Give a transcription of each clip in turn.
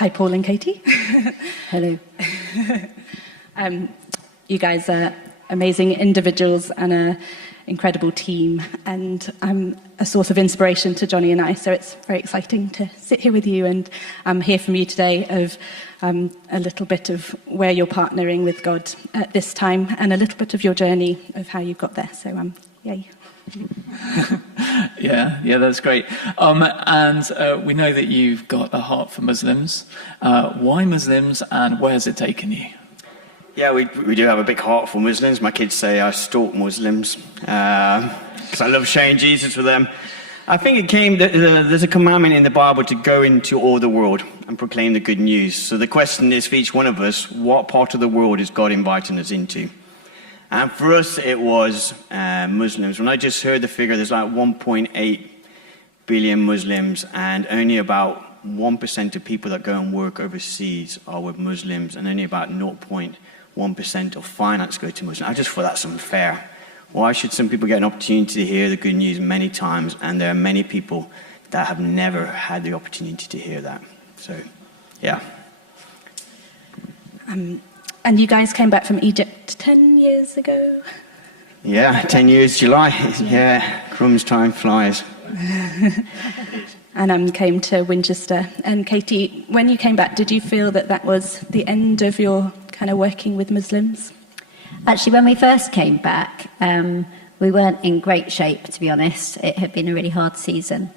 hi, Paul and Katie. Hello. You guys are amazing individuals and an incredible team, and I'm a source of inspiration to Johnny and I, so it's very exciting to sit here with you and hear from you today of a little bit of where you're partnering with God at this time and a little bit of your journey of how you got there. So, yay. Yeah, that's great. And we know that you've got a heart for Muslims. Why Muslims, and where's it taken you? Yeah, we do have a big heart for Muslims. My kids say I stalk Muslims because I love sharing Jesus with them. I think it came that there's a commandment in the Bible to go into all the world and proclaim the good news. So the question is for each one of us, what part of the world is God inviting us into? And for us, it was Muslims. When I just heard the figure, there's like 1.8 billion Muslims, and only about 1% of people that go and work overseas are with Muslims, and only about 0.1% of finance go to Muslims. I just thought that's unfair. Why should some people get an opportunity to hear the good news many times, and there are many people that have never had the opportunity to hear that? So, yeah. And you guys came back from Egypt 10 years ago? Yeah, 10 years, July. Yeah, crumbs, time flies. And came to Winchester. And Katie, when you came back, did you feel that that was the end of your kind of working with Muslims? Actually, when we first came back, we weren't in great shape, to be honest. It had been a really hard season.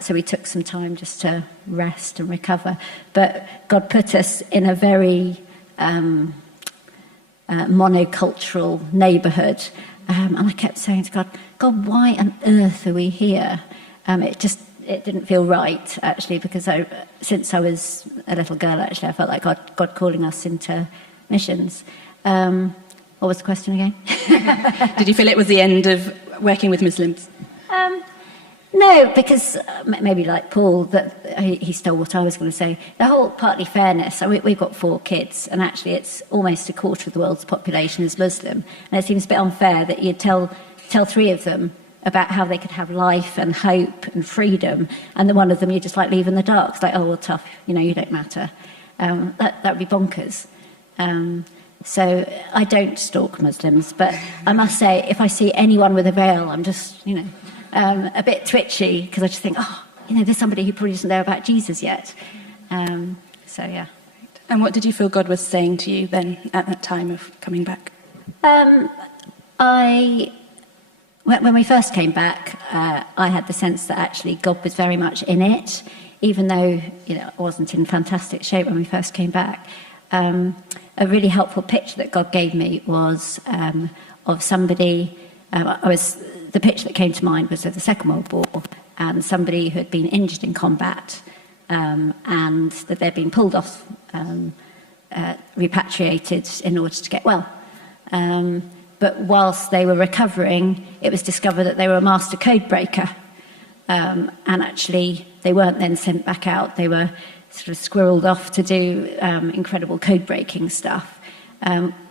So we took some time just to rest and recover. But God put us in a very monocultural neighbourhood. And I kept saying to God, why on earth are we here? It didn't feel right, actually, because since I was a little girl, actually, I felt like God calling us into missions. What was the question again? Did you feel it was the end of working with Muslims? No, because maybe like Paul, that he stole what I was going to say. The whole partly fairness. We've got 4 kids, and actually it's almost a quarter of the world's population is Muslim. And it seems a bit unfair that you tell 3 of them about how they could have life and hope and freedom, and then one of them you just like leave in the dark. It's like, oh, well, tough, you don't matter. That would be bonkers. So I don't stalk Muslims, but I must say, if I see anyone with a veil, I'm just, a bit twitchy, because I just think, there's somebody who probably doesn't know about Jesus yet. So, yeah. And what did you feel God was saying to you then at that time of coming back? When we first came back, I had the sense that actually God was very much in it, even though I wasn't in fantastic shape when we first came back. A really helpful picture that God gave me was of somebody. The picture that came to mind was of the Second World War, and somebody who had been injured in combat, and that they'd been pulled off, repatriated in order to get well. But whilst they were recovering, it was discovered that they were a master code breaker. And actually, they weren't then sent back out. They were sort of squirreled off to do incredible code breaking stuff,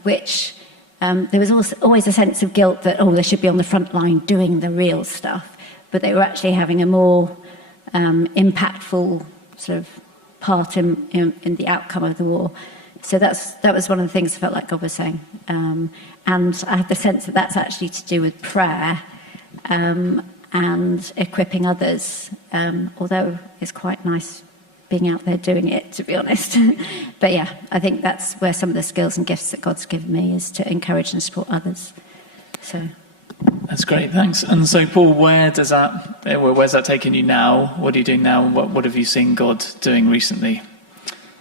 which there was also always a sense of guilt that, they should be on the front line doing the real stuff. But they were actually having a more impactful sort of part in the outcome of the war. So that was one of the things I felt like God was saying. And I had the sense that that's actually to do with prayer and equipping others, although it's quite nice being out there doing it, to be honest. But yeah, I think that's where some of the skills and gifts that God's given me is to encourage and support others. So that's great, thanks. And so, Paul, where's that taking you now? What are you doing now? What have you seen God doing recently?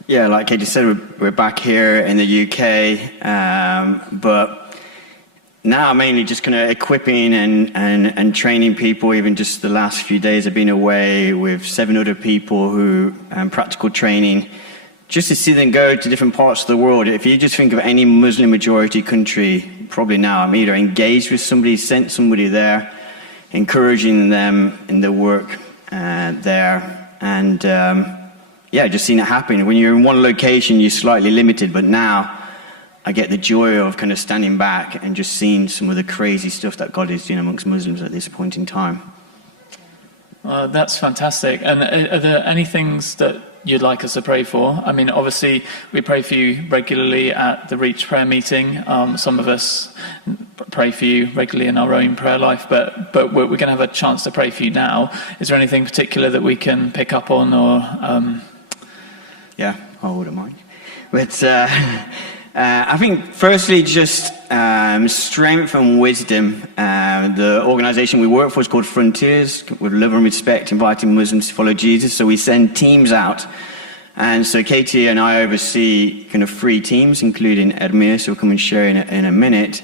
Yeah, like Katie said, we're back here in the UK, but now I'm mainly just kind of equipping and training people. Even just the last few days I've been away with 7 other people who practical training, just to see them go to different parts of the world. If you just think of any Muslim majority country, probably now I'm either engaged with somebody, sent somebody there, encouraging them in their work there, and just seeing it happen. When you're in one location, you're slightly limited, but now I get the joy of kind of standing back and just seeing some of the crazy stuff that God is doing amongst Muslims at this point in time. That's fantastic. And are there any things that you'd like us to pray for? I mean, obviously, we pray for you regularly at the Reach prayer meeting. Some of us pray for you regularly in our own prayer life, but we're going to have a chance to pray for you now. Is there anything particular that we can pick up on, or? Yeah, I wouldn't mind. But I think, firstly, just strength and wisdom. The organization we work for is called Frontiers, with love and respect, inviting Muslims to follow Jesus. So we send teams out. And so Katie and I oversee kind of 3 teams, including Edmir, so we'll come and share in a minute.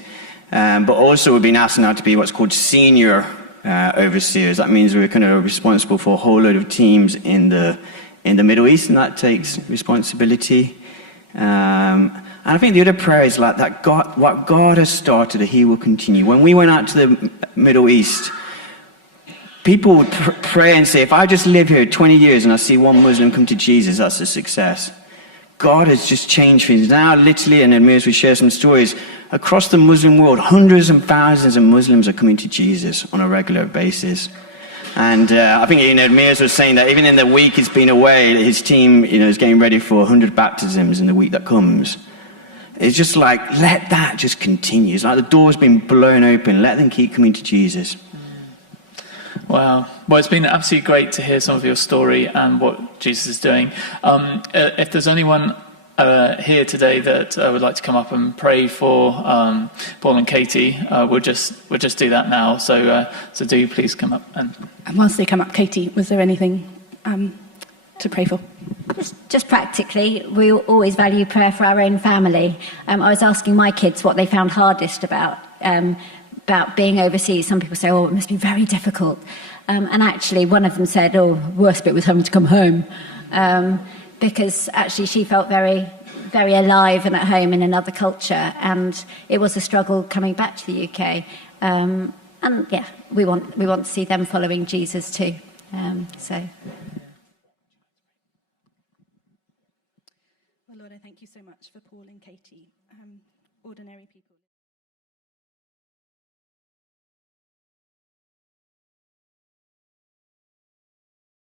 But also we've been asked now to be what's called senior overseers. That means we're kind of responsible for a whole load of teams in the Middle East, and that takes responsibility. And I think the other prayer is like that: God, what God has started, He will continue. When we went out to the Middle East, people would pray and say, if I just live here 20 years and I see one Muslim come to Jesus, that's a success. God has just changed things. Now, literally, and as we share some stories, across the Muslim world, hundreds and thousands of Muslims are coming to Jesus on a regular basis. And I think Mears was saying that even in the week he's been away, his team is getting ready for 100 baptisms in the week that comes. It's just like, let that just continue. It's like the door's been blown open. Let them keep coming to Jesus. Wow. Well, it's been absolutely great to hear some of your story and what Jesus is doing. If there's anyone here today that would like to come up and pray for Paul and Katie, we'll just do that now. So do please come up. And whilst they come up, Katie, was there anything to pray for? Just practically, we always value prayer for our own family. I was asking my kids what they found hardest about being overseas. Some people say, it must be very difficult. And actually, one of them said, worst bit was having to come home. Because actually she felt very, very alive and at home in another culture. And it was a struggle coming back to the UK. And yeah, we want to see them following Jesus too. Well, Lord, I thank you so much for Paul and Katie, ordinary people.